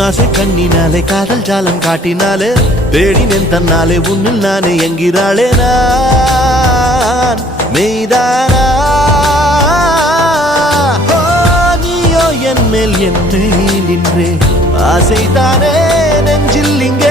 உன்னாசை கண்ணினாலே காதல் ஜாலம் காட்டினாலே தேடினேன் தன்னாலே உன்னில் நானே என்கிறாளே நான் மெய்தானா என் மேல் என்னை நின்றே ஆசைதானே நெஞ்சில் இங்கே